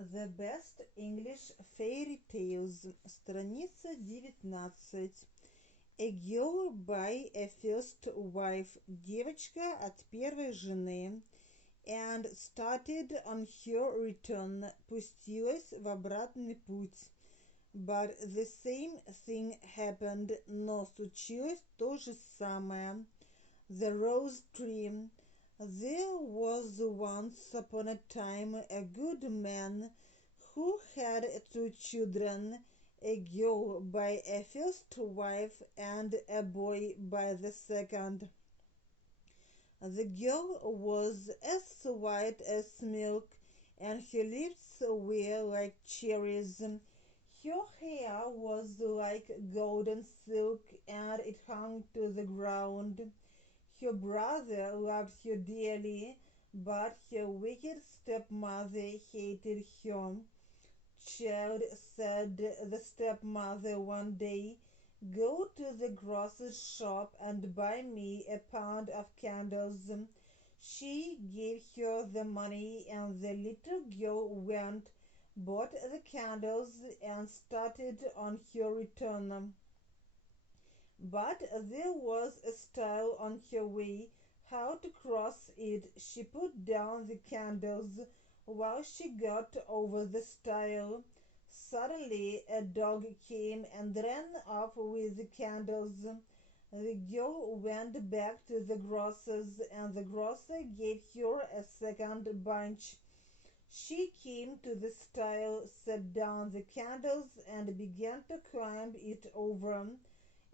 The Best English Fairy Tales, страница 19. A girl by a first wife, девочка от первой жены, and started on her return, пустилась в обратный путь. But the same thing happened, но случилось то же самое. The Rose Tree. There was once upon a time a good man who had two children, a girl by a first wife and a boy by the second. The girl was as white as milk, and her lips were like cherries. Her hair was like golden silk, and it hung to the ground. Her brother loved her dearly, but her wicked stepmother hated her. "Child," said the stepmother one day, "go to the grocer's shop and buy me a pound of candles." She gave her the money, and the little girl went, bought the candles, and started on her return. But there was a stile on her way. How to cross it? She put down the candles while she got over the stile. Suddenly a dog came and ran off with the candles. The girl went back to the grocer's, and the grocer gave her a second bunch. She came to the stile, set down the candles, and began to climb it over.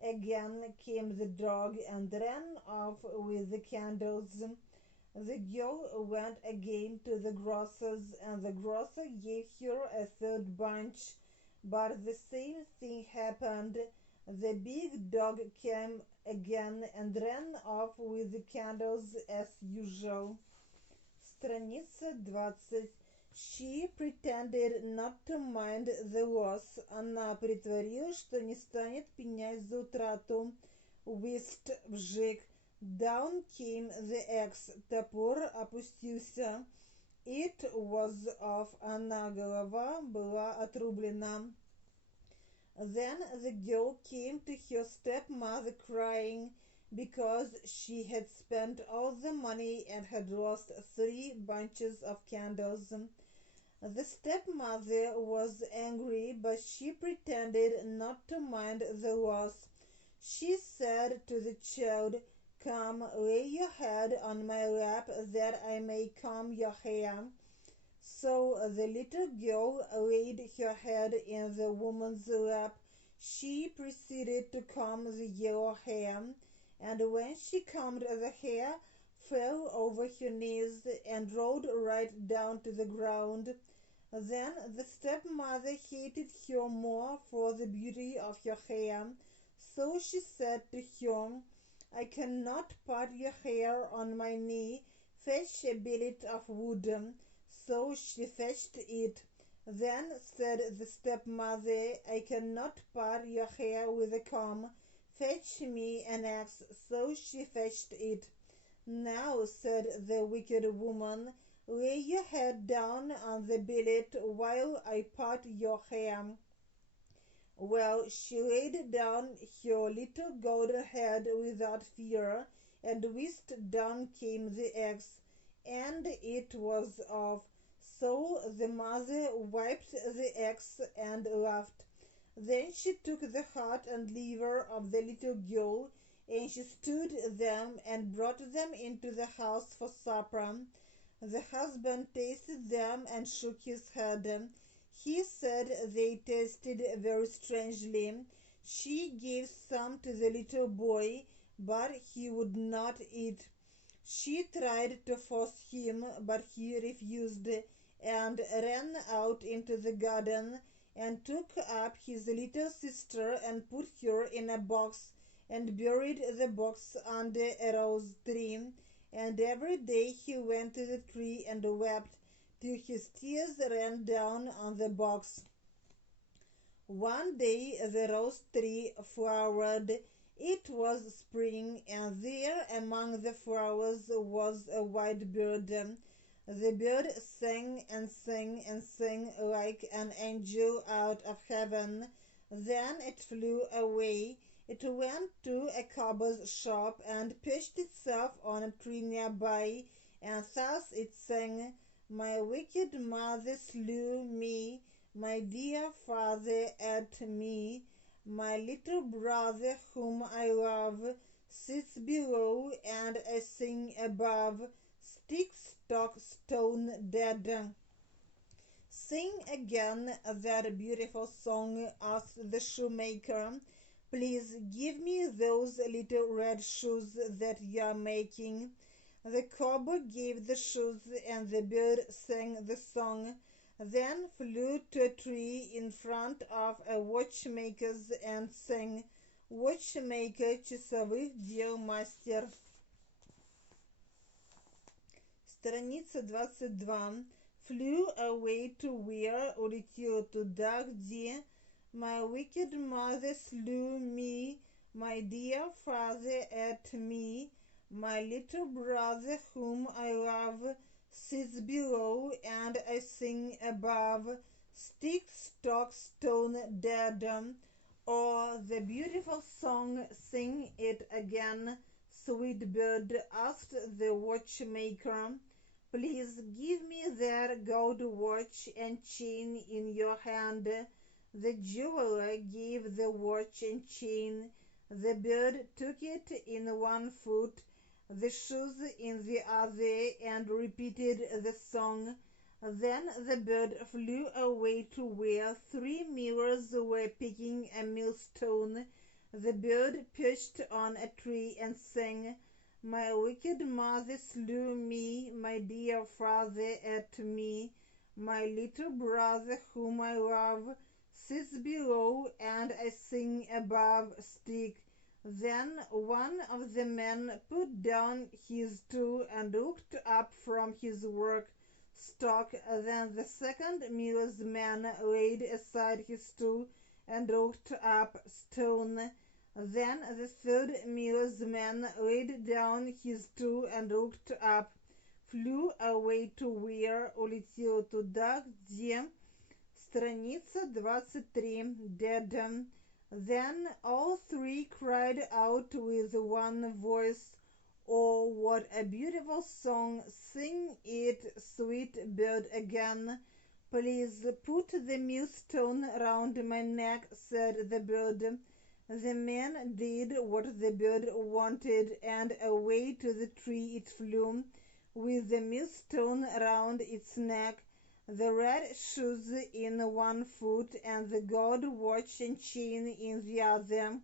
Again came the dog and ran off with the candles. The girl went again to the grocer's, and the grocer gave her a third bunch. But the same thing happened. The big dog came again and ran off with the candles as usual. Страница 20. She pretended not to mind the loss. Она притворилась, что не станет пенять за утрату. Whist, вжик. Down came the axe. Топор опустился. It was off. Она, голова, была отрублена. Then the girl came to her stepmother crying because she had spent all the money and had lost 3 bunches of candles. The stepmother was angry, but she pretended not to mind the loss. She said to the child, "Come, lay your head on my lap that I may comb your hair." So the little girl laid her head in the woman's lap. She proceeded to comb the yellow hair, and when she combed the hair, fell over her knees and rolled right down to the ground. Then the stepmother hated her more for the beauty of her hair. So she said to her, "I cannot part your hair on my knee. Fetch a billet of wood." So she fetched it. Then said the stepmother, "I cannot part your hair with a comb. Fetch me an axe." So she fetched it. "Now," said the wicked woman, "lay your head down on the billet while I part your hair." Well, she laid down her little golden head without fear, and whisked down came the axe, and it was off. So the mother wiped the axe and laughed. Then she took the heart and liver of the little girl, and she stewed them and brought them into the house for supper. The husband tasted them and shook his head. He said they tasted very strangely. She gave some to the little boy, but he would not eat. She tried to force him, but he refused, and ran out into the garden, and took up his little sister and put her in a box, and buried the box under a rose tree. And every day he went to the tree and wept till his tears ran down on the box. One day the rose tree flowered. It was spring, and there among the flowers was a white bird. The bird sang and sang and sang like an angel out of heaven. Then it flew away. It went to a cobbler's shop and perched itself on a tree nearby, and thus it sang, "My wicked mother slew me, my dear father ate me, my little brother whom I love sits below, and I sing above, stick, stock, stone, dead." "Sing again that beautiful song," asked the shoemaker. "Please give me those little red shoes that you are making." The cobbler gave the shoes, and the bird sang the song, then flew to a tree in front of a watchmaker's and sang, "Watchmaker, часовых дел мастер." Страница 22. Flew away to where, улетела туда, где, my wicked mother slew me, my dear father ate me, my little brother whom I love sits below, and I sing above, stick, stock, stone, dead. Or the beautiful song, sing it again, sweet bird, asked the watchmaker. Please give me that gold watch and chain in your hand. The jeweler gave the watch and chain. The bird took it in one foot, the shoes in the other, and repeated the song. Then the bird flew away to where 3 millers were picking a millstone. The bird perched on a tree and sang, "My wicked mother slew me, my dear father ate me, my little brother whom I love sits below, and I sing above, stick." Then one of the men put down his tool and looked up from his work, stock. Then the second miller's man laid aside his tool and looked up, stone. Then the third miller's man laid down his tool and looked up, flew away to where, улетел туда, где. Страница 23. Dead. Then all three cried out with one voice, "Oh, what a beautiful song! Sing it, sweet bird, again." "Please put the millstone round my neck," said the bird. The man did what the bird wanted, and away to the tree it flew, with the millstone round its neck, the red shoes in one foot, and the gold watch and chain in the other.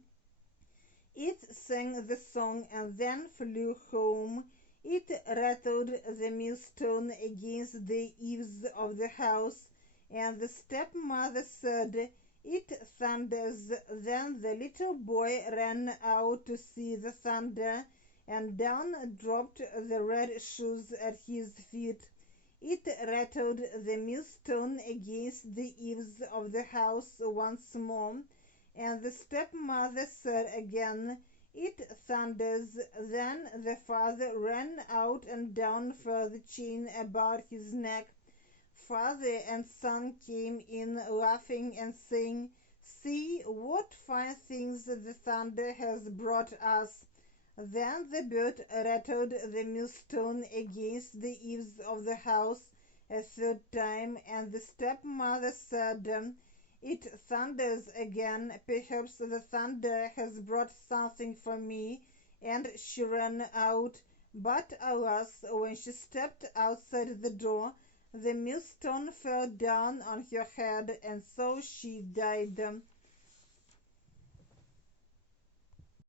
It sang the song and then flew home. It rattled the millstone against the eaves of the house, and the stepmother said, "It thunders." Then the little boy ran out to see the thunder, and down dropped the red shoes at his feet. It rattled the millstone against the eaves of the house once more, and the stepmother said again, "It thunders." Then the father ran out and down for the chain about his neck. Father and son came in laughing and saying, "See what fine things the thunder has brought us." Then the bird rattled the millstone against the eaves of the house a third time, and the stepmother said, "It thunders again. Perhaps the thunder has brought something for me." And she ran out. But alas, when she stepped outside the door, the millstone fell down on her head, and so she died.